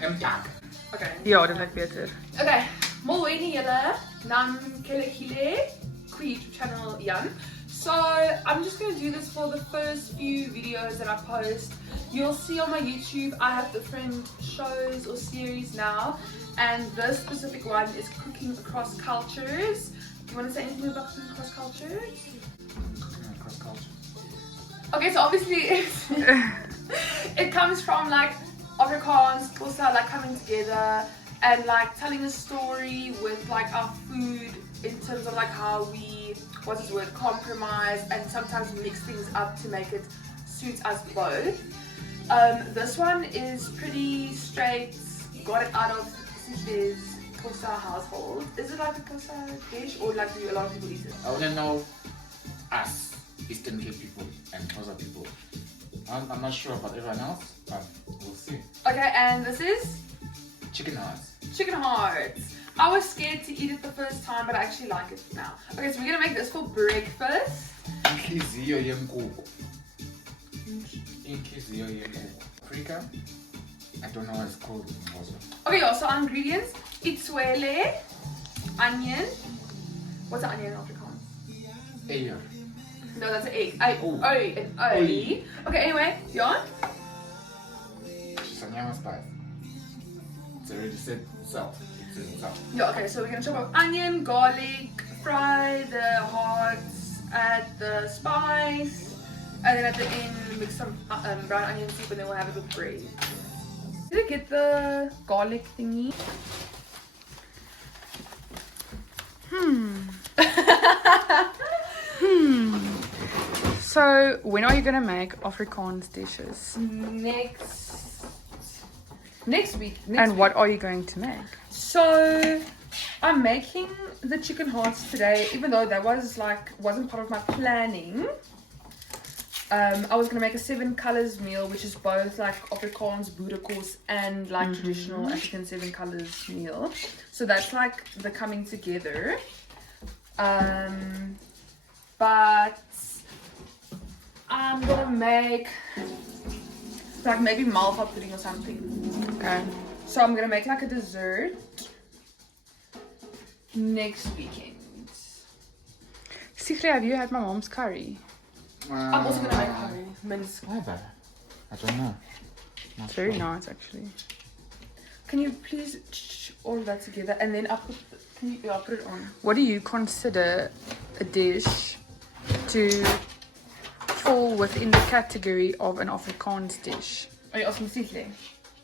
impact. Okay. Ja, dit lyk beter. Okay, molweni julle, nam kelekile, YouTube channel Jan. So I'm just gonna do this for the first few videos that I post. You'll see on my YouTube I have different shows or series now, and this specific one is cooking across cultures. Do you want to say anything about cooking across cultures? Cooking across culture. Okay, so obviously it comes from like Afrikaans, Xhosa, like coming together and like telling a story with like our food in terms of like how we, what's the word, compromise and sometimes mix things up to make it suit us both. This one is pretty straight, got it out of Sis's Xhosa household. Is it like a Xhosa dish or like do a lot of people eat it? I wouldn't know us, Eastern Cape people and Xhosa people. I'm not sure about everyone else, but we'll see. Okay, and this is? Chicken hearts. Chicken hearts. I was scared to eat it the first time, but I actually like it now. Okay, so we're gonna make this for breakfast. Inhliziyo yenkukhu. Inhliziyo yenkukhu. Africa? I don't know what it's called in Xhosa. Okay, y'all, so our ingredients: itswele, onion. What's an onion in Afrikaans? Eyer. No, that's an egg. Oh. An olie. Okay, anyway, Jan? Sanyama spice. It's already said itself. It says itself. Yeah, okay, so we're gonna chop up onion, garlic, fry the hearts, add the spice, and then at the end mix some brown onion soup, and then we'll have it with bread. Did I get the garlic thingy? So, when are you gonna make Afrikaans dishes? Next week. And what are you going to make? So I'm making the chicken hearts today, even though that wasn't part of my planning. I was gonna make a 7 colors meal, which is both like Afrikaans boerekoos and like traditional African 7 colors meal. So that's like the coming together. But I'm gonna make like maybe malva pudding or something. Okay. So I'm gonna make like a dessert next weekend. Secretly, have you had my mom's curry? I'm also gonna make curry, mince. Whatever. I don't know. Not It's very sure. nice, actually. Can you please all of that together and then I'll put it on. What do you consider a dish to fall within the category of an Afrikaans dish? Are you asking Sihle?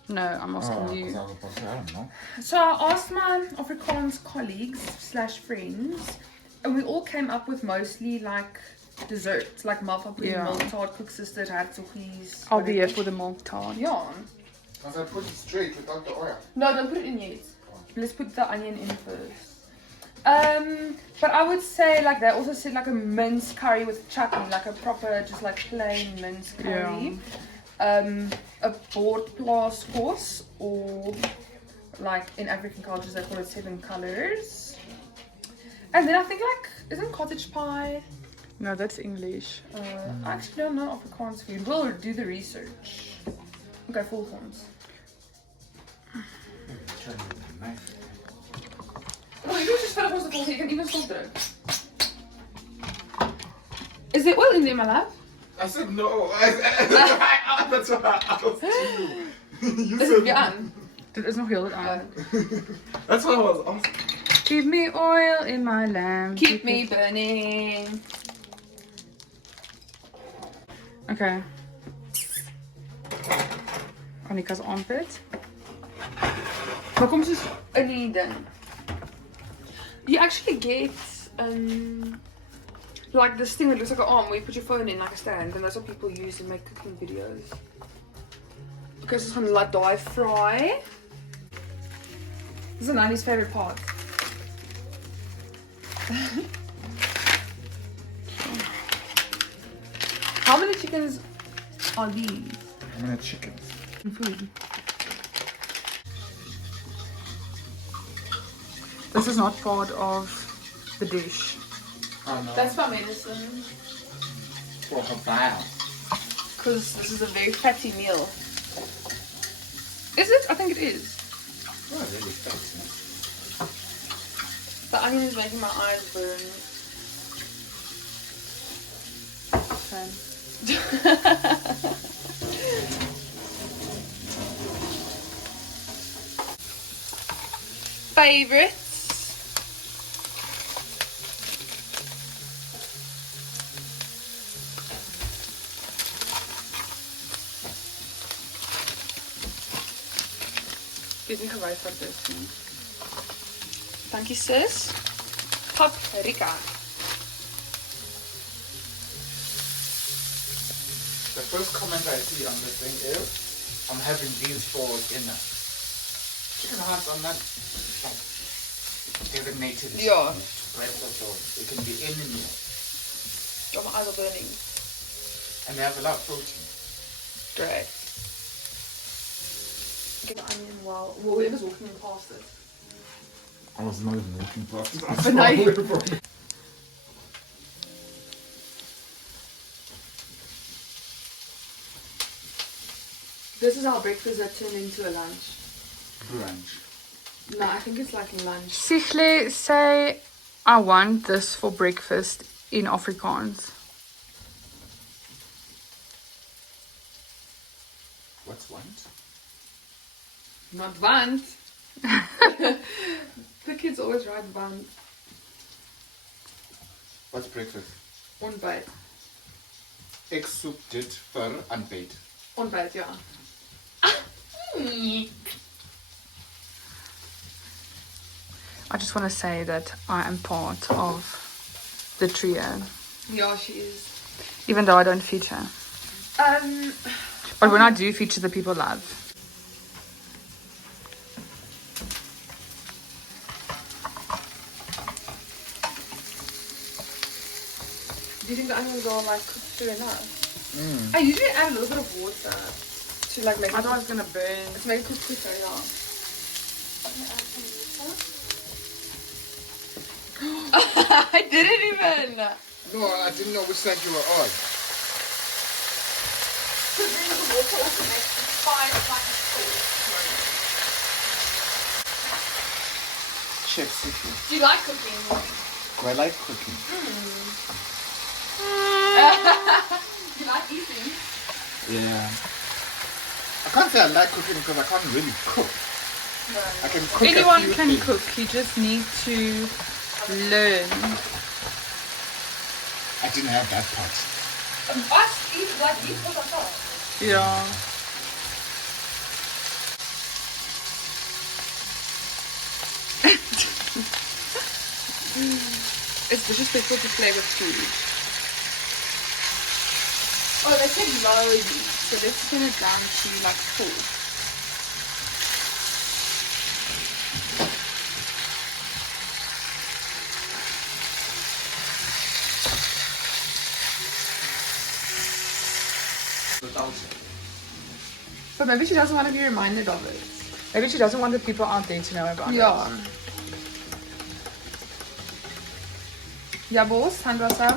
No, I'm asking Oh, you. I was about to say, I don't know. So I asked my Afrikaans colleagues / friends, and we all came up with mostly like desserts, like malva pudding, Yeah. milk tart, cooksister, hartsoekies. I'll be here for the milk tart. Yeah. Must I put it straight without the oil? No, don't put it in yet. Let's put the onion in first. But I would say like they also said like a mince curry with chutney, like a proper just like plain mince curry. A boordplaas course, or like in African cultures they call it 7 colors. And then I think like, isn't cottage pie? No, that's English. I actually don't know Afrikaans food. We'll do the research. Okay, full forms. Try with the knife. Oh, you can just fill up with the full, you can even salt it. Is there oil in there, my love? I said no. That's what I asked you. You Is it said weer aan? Dit is nog heel dit aan. That's what I was asking. Give me oil in my lamp. Keep me burning. Okay. Annika's armpit. Maar kom soos in die ding. You actually get like this thing that looks like an arm where you put your phone in like a stand, and that's what people use and make cooking videos. Okay, so it's gonna let die fry. This is Nani's favorite part. How many chickens are these? How many chickens? Food. This is not part of the dish. Oh no. That's my medicine. For her bile. Because this is a very fatty meal. Is it? I think it is. Oh, really spicy. The onion is making my eyes burn. Same. Favorites? Weet nie gewys wat dit is nie. Dankie sis. Paprika. The first comment I see on this thing is, I'm having these for dinner. Chicken hearts are not like designated as Yeah. breakfast or it can be any meal. Oh, my eyes are burning. And they have a lot of protein. Great. Get the onion while whoever's walking past it. I was not even walking past it. But now you- This is our breakfast that turned into a lunch. Brunch. No, I think it's like lunch. Sigle, say I want this for breakfast in Afrikaans. What's want? Not want. The kids always write want. What's breakfast? Ontbijt. Ek soek dit vir ontbyt. Ontbijt, ja. I just want to say that I am part of the trio, Ja, she is. even though I don't feature. But when I do feature, the people love. Do you think the onions are like cooked through enough? I usually add a little bit of water to like make Otherwise, it's gonna burn. it make it cook quicker, yeah. I didn't even. No, I didn't know which side you were on. Because then the water also makes it fine like a sauce. Chef Sicky. Do you like cooking? I like cooking. You like eating? Yeah. I can't say I like cooking because I can't really cook. No. I can cook Anyone a few can things. cook. You just need to learn. I didn't have that part. Us eat like eat for ourselves. Yeah. It's disrespectful to play with food. Oh, they said low heat. So let's turn it down to like 4. Without it. But maybe she doesn't want to be reminded of it. Maybe she doesn't want the people out there to know about it. Ja. Ja, boss, handwasser.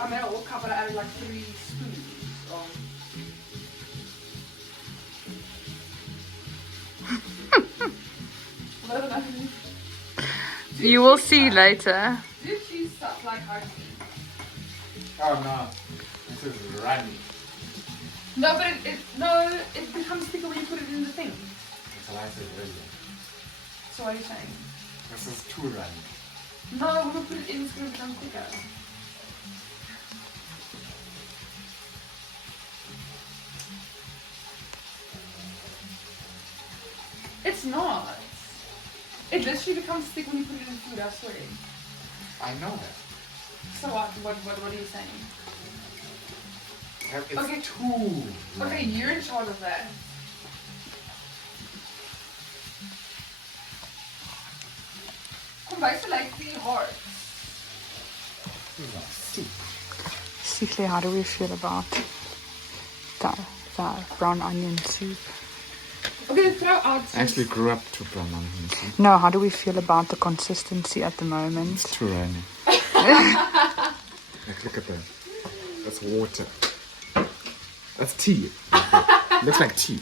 I made a whole cup, but I added like 3 spoons. You will see later. Do cheese stuff like hard. Oh no. This is runny. No, but it becomes thicker when you put it in the thing. That's what I said earlier. So what are you saying? This is too runny. No, when we put it in, it's going to become thicker. It's not. It literally becomes thick when you put it in food, I swear. I know that. So what? What are you saying? It's Okay. too Okay, runny. you're in charge of that. Kom bij ze like 3 hearts. These are soup. Sigle, how do we feel about the brown onion soup? Okay, throw out. I actually grew up to brown onion soup. No, how do we feel about the consistency at the moment? It's too runny. Like, look at that. That's water. That's tea. Looks like tea.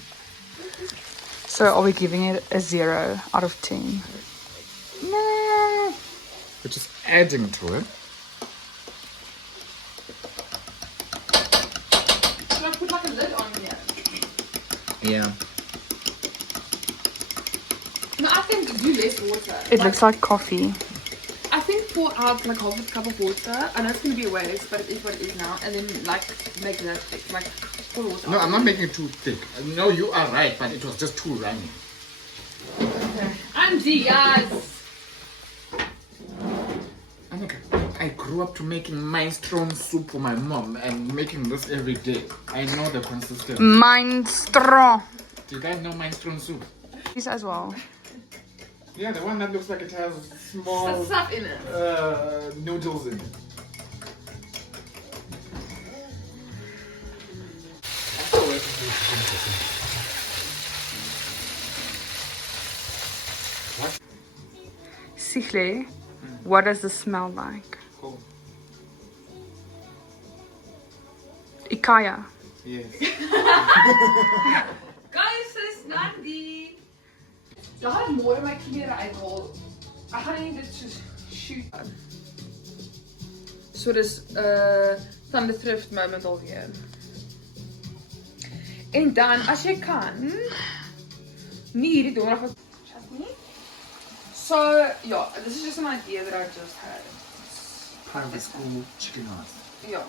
So are we giving it a 0 out of 10? No. We're just adding to it. Should I put like a lid on here? Yeah. No, I think do less water. It looks like coffee. I think pour out like half a cup of water. I know it's gonna be a waste, but it is what it is now. And then like make that thick, like pour water. No, out. I'm not making it too thick. No, you are right, but it was just too runny. Okay. I'm Diaz. I grew up to making minestrone soup for my mom and making this every day. I know the consistency. Minestrone. Do you guys know minestrone soup? This as well. Yeah, the one that looks like it has small Stuff in it. noodles in it. Sihle, what does this smell like? Cool. Ikaya. Yes. Guys, is Nandi. Jag har more my kleren uithaal. Ek gaan nie dit so shoot. So dis van the thrift moment alweer. En dan as jy kan nie hierdie donderdag wat chutney. So yeah, this is just an idea that I just had. Private school chicken rice. Yeah.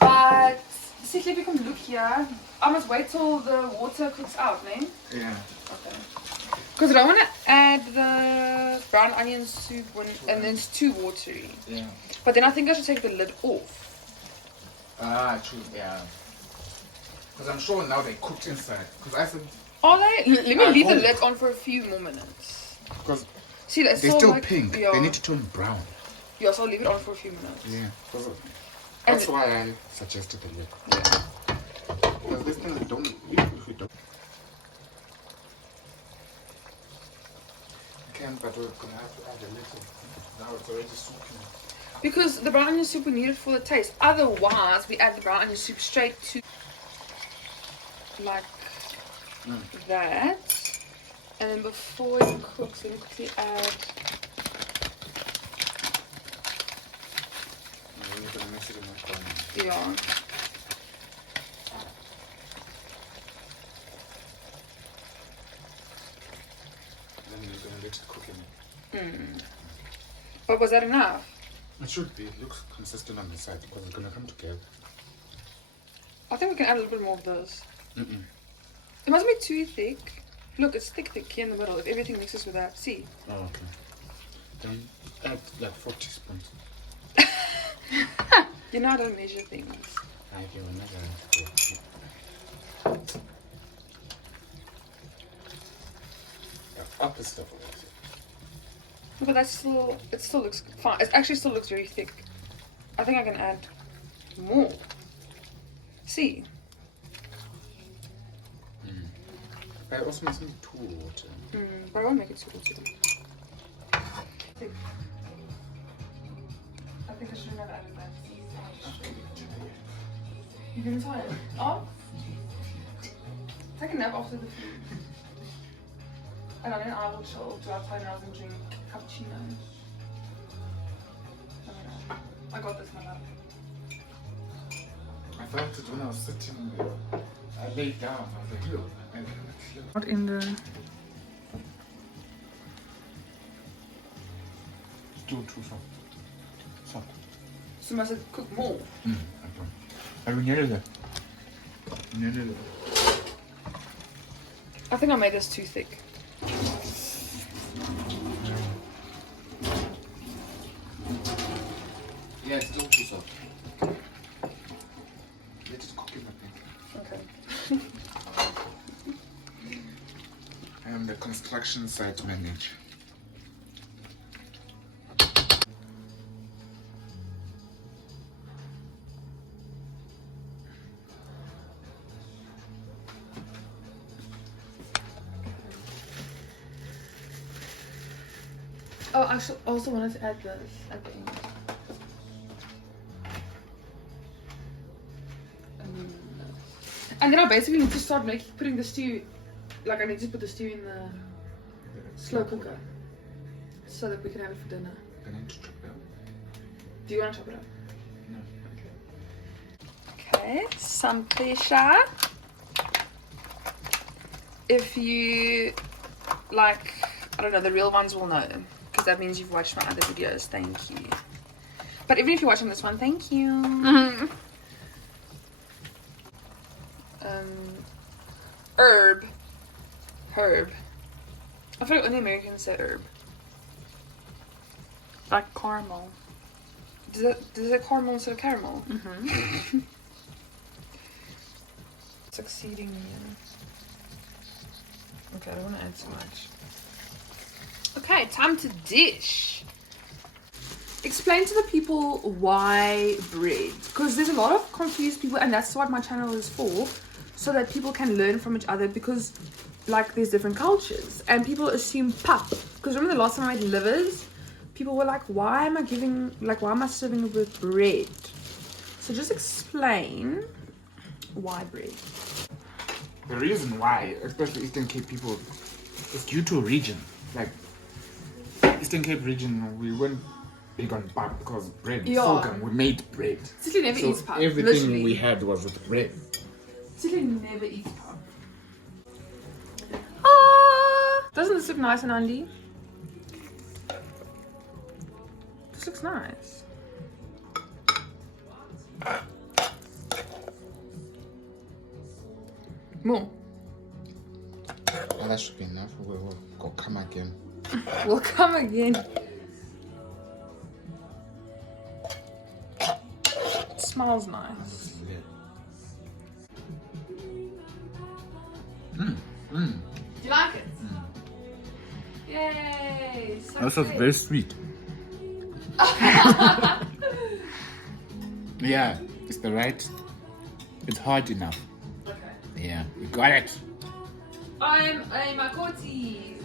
But see if you can look here. I must wait till the water cooks out, man. Yeah. Okay. Because I don't want to add the brown onion soup and then it's too watery. Yeah. But then I think I should take the lid off. Ah, true. Yeah. Because I'm sure now they cooked inside. Because I said. Are they? Let me leave the oh. lid on for a few more minutes. Because See, it's they're still like, pink. Yeah. They need to turn brown. Yeah, so I'll leave it on for a few minutes. Yeah. And That's why I suggested the lid. Because this thing, don't. If we don't. Can, but we're gonna have to add a little. Now it's already soupy. Because the brown onion soup we need it for the taste. Otherwise, we add the brown onion soup straight to like that. And then before it cooks, let me quickly add. We're gonna mix it in the corner. Yeah. Then we're gonna let it cook in. But was that enough? It should be. It looks consistent on the side because it's gonna come together. I think we can add a little bit more of this. Mm-mm. It mustn't be too thick. Look, it's thick here in the middle. If everything mixes with that, see. Oh, okay. Then add like 4 teaspoons. You know I don't measure things. I give a measure. Up the stuff already. But that's still, it still looks fine. It actually still looks very thick. I think I can add more. See. But it also makes me too water. But I won't make it too watery. I think I should have added that. You can try it. Off. Take a nap after the food. And then I will chill to outside now and drink cappuccino. I got this, my love. I felt it when I was sitting there. I laid down. I was like, look. Not in the... Still too soft. Soft. So must it cook more? I will nearly there. I think I made this too thick. Yeah, it's still too soft. Let it cook in, I think. Okay. I am the construction site manager. Oh, I also wanted to add this at the end. And then I basically need to start putting the stew, like I need to put the stew in the slow cooker so that we can have it for dinner. Can I chop it up? Do you want to chop it up? No. Okay, some pressure. If you like, I don't know, the real ones will know because that means you've watched my other videos. Thank you. But even if you're watching this one, thank you. Herb. I feel like only Americans say herb. Like caramel. Does it caramel instead of caramel? Mm-hmm. Succeeding. Okay, I don't want to add too much. Okay, time to dish. Explain to the people why bread, because there's a lot of confused people, and that's what my channel is for, so that people can learn from each other, because like there's different cultures and people assume pap. Because remember the last time I made livers, people were like, why am I serving it with bread? So just explain why bread. The reason why, especially Eastern Cape people, is due to region. Like Eastern Cape region, we went big on pap because bread. Yeah. Sorghum, we made bread. Cicely never eats pap. Everything Literally. we had was with bread. Cicely never eats pap. Doesn't this look nice and handy? This looks nice. More. Oh, that should be enough. We'll go come again. We'll come again. Smells nice. Yeah. Do you like it? Yay! Also, it's very sweet. Yeah, it's the right. It's hard enough. Okay. Yeah, we got it. I'm a makoti.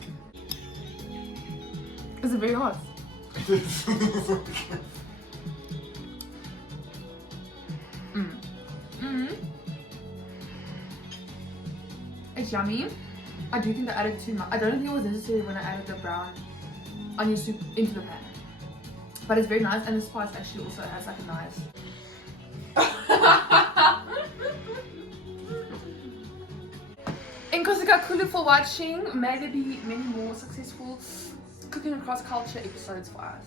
Is it very hot? It's yummy. I do think I added too much. I don't think it was necessary when I added the brown onion soup into the pan. But it's very nice, and the spice actually also adds like a nice. Inkosika Kulu for watching. May there be many more successful cooking across culture episodes for us.